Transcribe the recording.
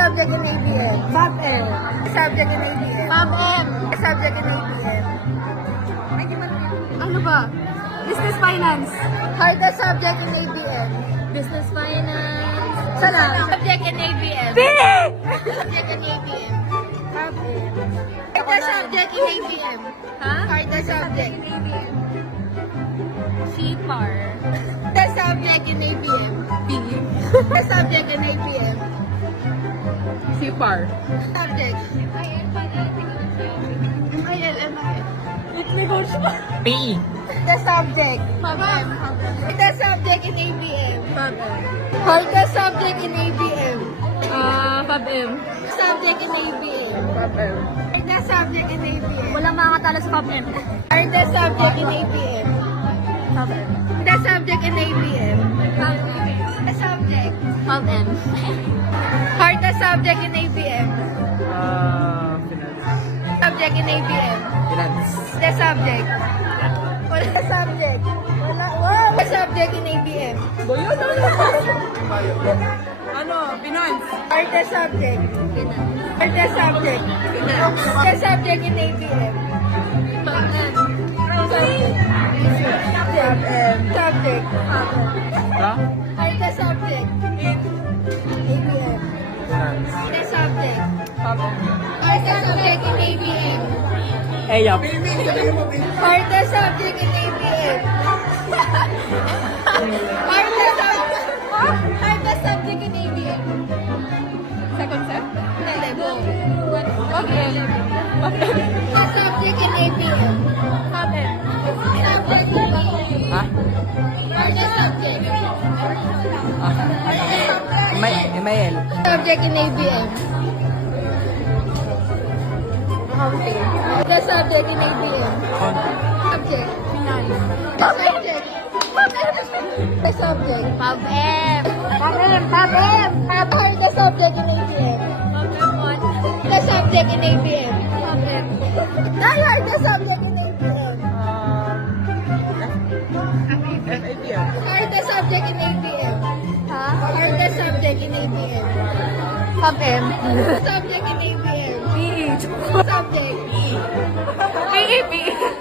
subject in ABM. Fab M. Subject in ABM. Fab M. Subject in ABM. Ano ba? Business Finance. Hardest subject in ABM. Business Finance. Salam. Subject in ABM. Pili! Subject in ABM. Fab M. Hardest subject in ABM. Ha? Hardest subject. CPAR. Hardest subject in ABM. B. Hardest subject in ABM. CPAR. Subject. PE. The subject. Fab M. The subject in ABM. Fab M. Hardest subject in ABM. Fab M. Subject in ABM. Fab M. Hardest subject in ABM. Walang makakatalo sa Fab M. Hardest subject in ABM. Fab M. The subject in ABM. Fab M. The subject. Fab M. Hardest subject in ABM. Finance. Subject in ABM. Finance. The subject. Wala subject. Wala. Wow! The subject in ABM. Ano? Finance. Hardest subject. Hardest subject. The subject in ABM. Subject. Subject. Ha? Hardest subject. ABM. Finance. The subject. Fab. Hardest subject in ABM. Eyap. Hardest subject in ABM. Hardest subject in ABM. Second set? Hindi, both. Fab M. The subject in ABM. Fab M. Subject in ABM. Ha? Hardest subject. MIL. Subject in ABM. Accounting. The subject in ABM. Subject. Finance. The subject. The subject. Fab M. Fab M. Fab M. Hardest subject in ABM. Fab M on. The subject in ABM. Fab M. Hardest subject in ABM. FATM. Hardest subject in ABM. Ha? Hardest subject in ABM. Fab M. Subject in ABM. PE. Subject. PE. PE.